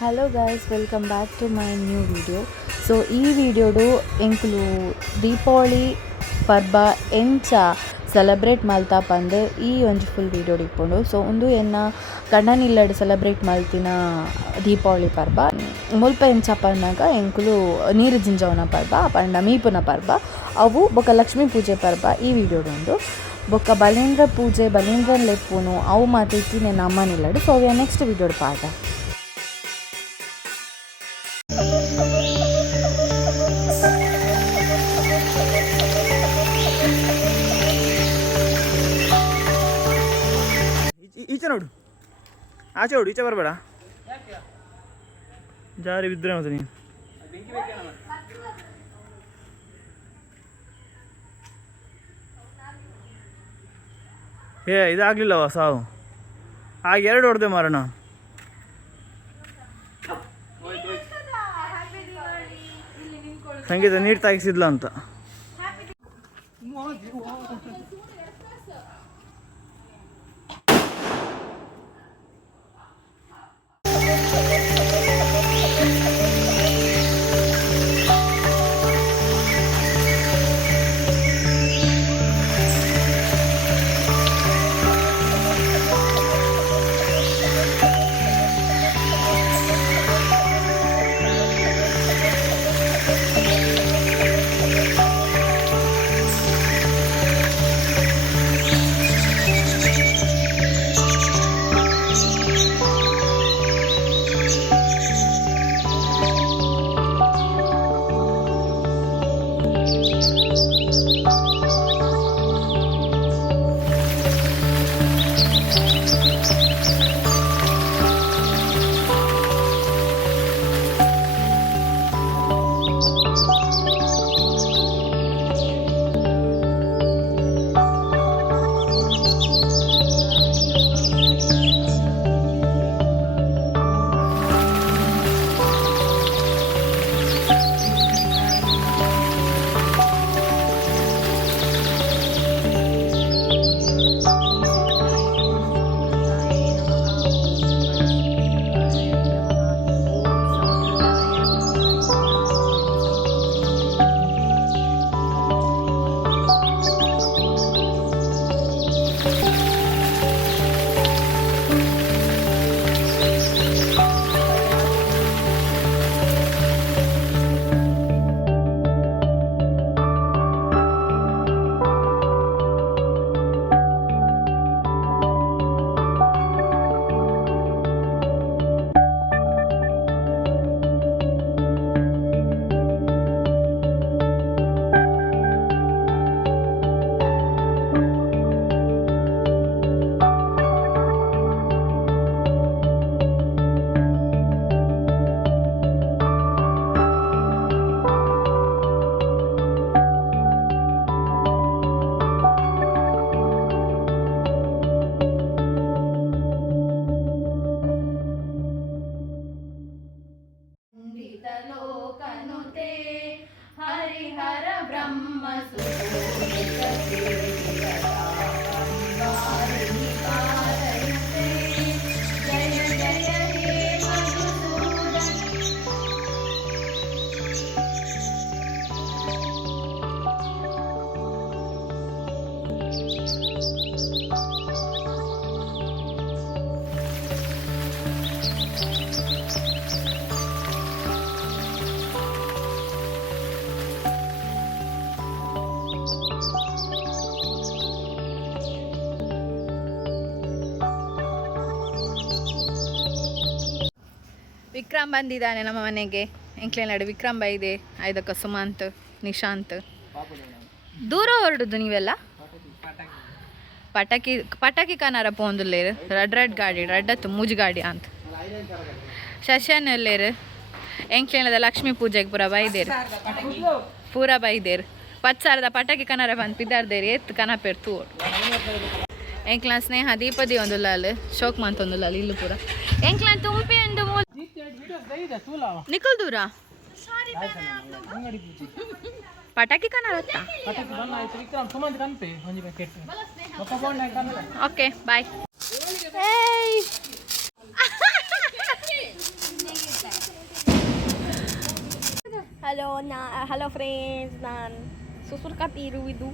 Hello guys, welcome back to my new video. So ಈ ವಿಡಿಯೋಡು ಎಂಕ್ಲು ದೀಪಾವಳಿ ಪರ್ಬ ಎಂಚ ಸೆಲೆಬ್ರೇಟ್ ಮಲ್ತಾ ಪಂದ್ ಈ ಒಂಜಿ ಫುಲ್ ವಿಡಿಯೋ ಇಪ್ಪುಂಡು. ಸೊ ಉಂದು ಎನ್ನ ಕಣ್ಣನಿಲ್ಲಡ್ ಸೆಲೆಬ್ರೇಟ್ ಮಲ್ತಿನ ದೀಪಾವಳಿ ಪರ್ಬ ಮುಲ್ಪ ಎಂಚ ಪಂಡಾಗ ಎಂಕ್ಲು ನೀರು ಜಿಂಜವನ ಪರ್ಬ ಪಂಡ ಮೀಪುನ ಪರ್ಬ ಅವು ಬೊಕ್ಕ ಲಕ್ಷ್ಮೀ ಪೂಜೆ ಪರ್ಬ ಈ ವಿಡಿಯೋಡು ಉಂಡು. ಬೊಕ್ಕ ಬಲೀಂದ್ರ ಪೂಜೆ ಬಲೀಂದ್ರನ್ ಲೆಪ್ಪುನು ಅವು ಮಾತ ಇತ್ತಿನ ಅಮ್ಮನಿಲ್ಲಡು. ಸೊ ಅವು ನೆಕ್ಸ್ಟ್ ವಿಡಿಯೋಡು ಪಾಠ. ಈಚೆ ನೋಡು, ಆಚೆ ನೋಡು, ಈಚೆ ಬರಬೇಡ, ಜಾರಿ ಬಿದ್ದರೆ ಮತ್ತೆ ನೀನು. ಇದಾಗಲಿಲ್ಲವ ಸಾವು, ಆಗ ಎರಡು ಹೊಡೆದೆ ಮಾರೋಣ. ಸಂಗೀತ ನೀರು ತಾಗಿಸಿದ್ಲ ಅಂತ. हरिहर ब्रह्म जय जय हे मधुसूदन. ವಿಕ್ರಮ್ ಬಂದಿದ್ದಾನೆ ನಮ್ಮ ಮನೆಗೆ. ಎಂಕ್ಲೇನಾಡು ವಿಕ್ರಮ್ ಬೈದೆ, ಐದಕ್ಕ ಸುಮಂತ್, ನಿಶಾಂತ್. ದೂರ ಹೊರಡುದು ನೀವೆಲ್ಲ ಪಟಾಕಿ ಪಟಾಕಿ ಕನಾರ ಪೋಂದುಲ್ಲೇರು ರಡ್ ಗಾಡಿ ರಡ್ಡತ್ತು ಮೂಜು ಗಾಡಿ ಅಂತ ಶಶನ್ ಎಲ್ಲೇರು. ಎಂಕ್ಲೇನದ ಲಕ್ಷ್ಮೀ ಪೂಜೆಗೆ ಪೂರ ಬೈದೇರು ಪಚ್ಚಾರದ ಪಟಾಕಿ ಕನಾರ ಬಂದು ಪಿದ್ದಾರ್ದೇರಿ ಎತ್ತು ಕನಪೇರು ತೂ ಎಂಕ್ಲ ಸ್ನೇಹ ದೀಪದಿ ಒಂದು ಲಾಲ್ ಶೋಕ್ ಮಂತ್ ಒಂದು ಲಾಲ್ ಇಲ್ಲು ಪೂರ ಎಂಕ್ಲ ತುಂಬಿ ಒಂದು ನಿಖಲ್ ದೂರ ಪಟಾಕಿ ಕನಾರತ್ತ. Okay bye. ಹಲೋ ಫ್ರೆಂಡ್ಸ್, ನಾನು ಸುಸುರ್ಕತ್ತಿ ಇರುವುದು.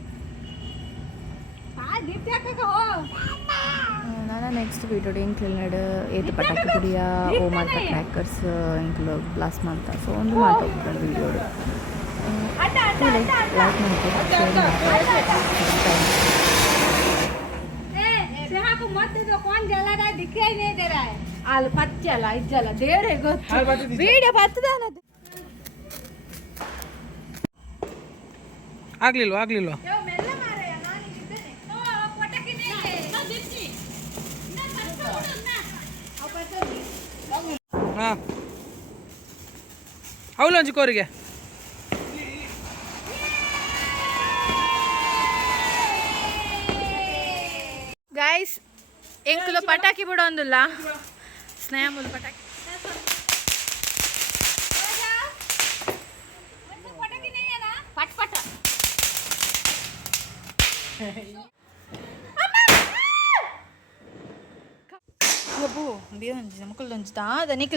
ನಾನು ನೆಕ್ಸ್ಟ್ ವೀಡಿಯೋ ಇಂಕ್ಲೂಡ್ ಏತು ಪಟಾಕಿ ಪುಡಿಯ ಓ ಮಾಡ್ತಾ ಕ್ರ್ಯಾಕರ್ಸ್ ಇಂಕ್ಲು ಬ್ಲಾಸ್ಟ್ ಮಾಡ್ತಾ ಸೊ ಒಂದು ಮಾಡ್ತಾ ವೀಡಿಯೋ ಲೈಕ್ ಅಲ್ಲಿ ಪಚ್ಚಲ್ಲ ಇಜ್ಜಲ್ಲ ದೇವ್ರೆ ಗೊತ್ತು ವೀಡಿಯೋ ಬರ್ತದೆ ಅನ್ನೋದು. ಆಗ್ಲಿಲ್ವಾ ಹಾಂ ಅವಳು ಹಂಚು ಕೋರಿಗೆ ಗೈಸ್ ಎಂಕುಲು ಪಟಾಕಿ ಬಿಡೋಂದಿಲ್ಲ ಸ್ನೇಹ ಮುಲ್ ಪಟಾಕಿ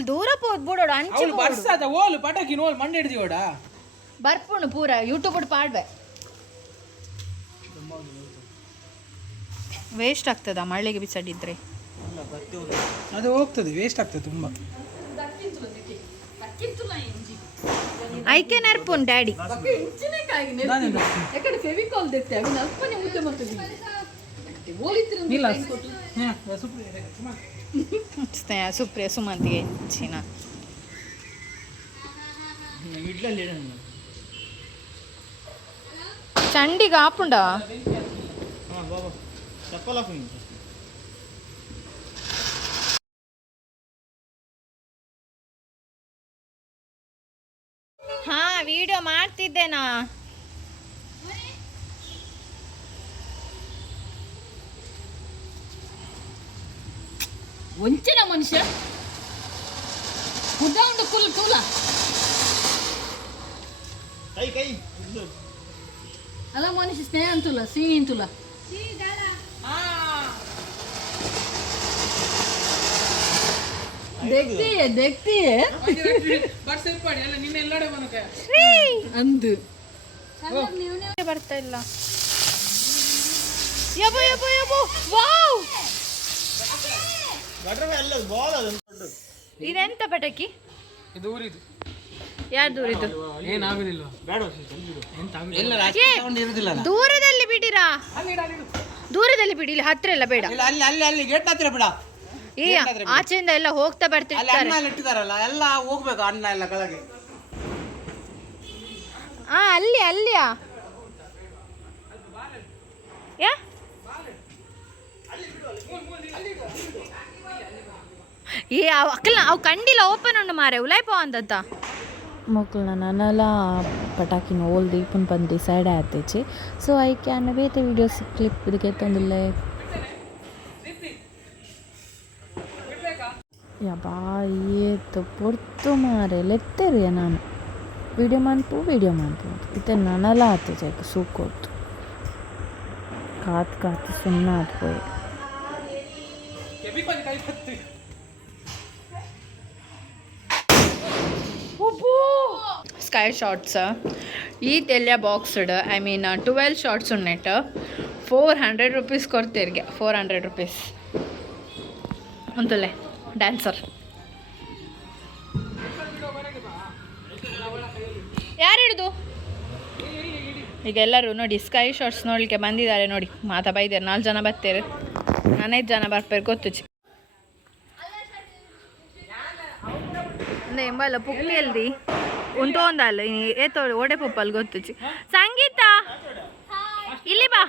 ದೂರ ಪೋದ್ ಬಿಡೋಡು ಅಂಚೆ ಓಲು ಪಟಾಕಿ ನೋಲ್ ಮಂಡೆ ಹಿಡಿದಿವಡ ಬರ್ಪುಣು ಪೂರ ಯೂಟ್ಯೂಬ್ ಪಾಡ್ಬೆ ವೇಸ್ಟ್ ಆಗ್ತದ ಮಳೆಗೆ ಬಿಸಾಡಿದ್ರೆ ಅದು ಹೋಗ್ತದೆ ವೇಸ್ಟ್ ಆಗ್ತದೆ ತುಂಬಾ ಐಕೆ ನರ್ಪುನ್ ಡ್ಯಾಡಿ ಸುಪ್ರಿಯ ಸುಮಂತಿಗೆ ಹೆಚ್ಚಿನ ಚಂಡಿಗೆ ಆಪುಂಡ ಹಾ ವಿಡಿಯೋ ಮಾಡ್ತಿದ್ದೇನಾ ಒಂಚಿನ ಮನುಷ್ಯ ಉಂಡು ಕುಲ್ ತೂಲ ಅಲ್ಲ ಮನುಷ್ಯ ಸ್ನೇಹ ಅಂತುಲ ಸಿಹಿ ಅಂತುಲ देखती है ಅಂದು ಬರ್ತಾ ಇಲ್ಲ ಯಬೋ ಯಬೋ ಯಬೋ ವಾವ್ ಇದೆಂತ ಪಟಾಕಿ ಇದು ಊರಿದು ಯಾರು ದೂರಿದ್ದು ಏನಾಗುದಿಲ್ವಾ ದೂರದಲ್ಲಿ ಬಿಡಿರಾ ದೂರದಲ್ಲಿ ಬಿಡಿ ಇಲ್ಲಿ ಹತ್ರ ಎಲ್ಲ ಬೇಡ ಅಲ್ಲಿ ಗೇಟ್ ಹತ್ರ ಬಿಡ ಈ ಆಚೆಯಿಂದ ಎಲ್ಲ ಹೋಗ್ತಾ ಬರ್ತಿರ್ತಾರೆ ಇಟ್ಟಿದಾರಲ್ಲ ಎಲ್ಲ ಹೋಗ್ಬೇಕು ಅನ್ನ ಎಲ್ಲ ಕೆಳಗೆ ಅಲ್ಲಿಯಾ ಯಾ ಅಕ್ಕಲ್ಲ ಅವು ಕಂಡಿಲ್ಲ ಓಪನ್ ಉಂಡು ಮಾರೆ ಉಲಾಯ್ಪೋ ಅಂದತ್ತ ಮಕ್ಕಳನ್ನ ನನ್ನೆಲ್ಲ ಪಟಾಕಿನ ಓಲ್ ದೀಪನ್ ಬಂದು ಡಿಸೈಡ್ ಆಯ್ತೇಚಿ ಸೊ ಐ ಕ್ಯಾನ್ ಬೇತೆ ವೀಡಿಯೋಸ್ ಕ್ಲಿಪ್ ಇದಕ್ಕೆ ತಂದಿಲ್ಲ ಯಬ್ಬಾ ಏತು ಪೊರ್ತು ಮಾರೆ ಲೆತ್ತರಿಯ ನಾನು ವಿಡಿಯೋ ಮಾಡ್ಪು ಇತ್ತೆ ನನ್ನಲ್ಲ ಆತೇಚೆ ಸೂಕೋತು ಕಾತು ಸುಮ್ಮನೆ ಆತ್ಪೋಯ್ ಸ್ಕೈ ಶಾರ್ಟ್ಸ್ ಈ ತೆಲ್ಯ ಬಾಕ್ಸ್ಡ್ ಐ ಮೀನ್ 12 ಶಾರ್ಟ್ಸ್ ಉನ್ನೆಟ್ 400 ರೂಪೀಸ್ ಕೊಡ್ತೀರಿಗೆ 400 ರೂಪೀಸ್ ಅಂತಲೇ ಡ್ಯಾನ್ಸರ್ ಯಾರು ಹಿಡಿದು ಈಗ ಎಲ್ಲರೂ ನೋಡಿ ಸ್ಕೈ ಶಾರ್ಟ್ಸ್ ನೋಡಲಿಕ್ಕೆ ಬಂದಿದ್ದಾರೆ ನೋಡಿ ಮಾತಾ ಬೈದಾರೆ 4 ಜನ ಬರ್ತಾರೆ 5 ಜನ ಬರ್ತಾರೆ ಗೊತ್ತು ಎಂಬಲ್ಲ ಪುಕ್ಕಿ ಅಲ್ದಿ ಉಂಟು ಒಂದಲ್ಲ ಏತೋ ಓಡೆ ಪಪ್ಪಲ್ಲಿ ಗೊತ್ತು ಸಂಗೀತ ಇಲ್ಲಿ ಬಾ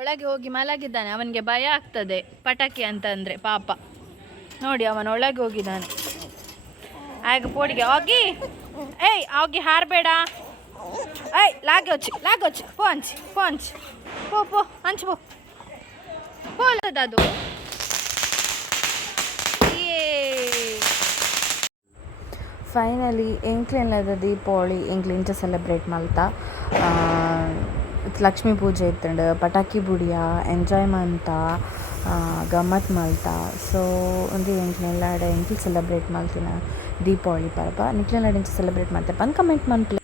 ಒಳಗೆ ಹೋಗಿ ಮಲಗಿದ್ದಾನೆ ಅವನಿಗೆ ಭಯ ಆಗ್ತದೆ ಪಟಾಕಿ ಅಂತ ಅಂದರೆ ಪಾಪ ನೋಡಿ ಅವನ ಒಳಗೆ ಹೋಗಿದ್ದಾನೆ ಆಗ ಪೋಡಿಗೆ ಹೋಗಿ ಹೋಗಿ ಹಾರಬೇಡ ಲಾಗೋಚಿ ಪೋಂಚ್ ಪೋ ಹಂಚ್ ಅದು finally ಎಂಕ್ಲೆನ್ಲದ Deepavali ಎಂಕ್ಲಿಂಚ celebrate Malta Lakshmi ಪೂಜೆ ಇತ್ತಂಡು ಪಟಾಕಿ ಬುಡಿಯ ಎಂಜಾಯ್ ಮಂತ ಗಮ್ಮತ್ ಮಲ್ತಾ. ಸೊ ಒಂದು ಎಂಕ್ಲೆನಲ ಎಂಕ್ಲು ಸೆಲೆಬ್ರೇಟ್ ಮಲ್ತಿನ ದೀಪಾವಳಿ ಪರ್ಬ ನಿಕ್ಲೆನಲ ಎಂಚ ಸೆಲೆಬ್ರೇಟ್ ಮಾಡ್ತೆ ಬಂದು ಕಮೆಂಟ್ ಮನ್ಪುಲೆ.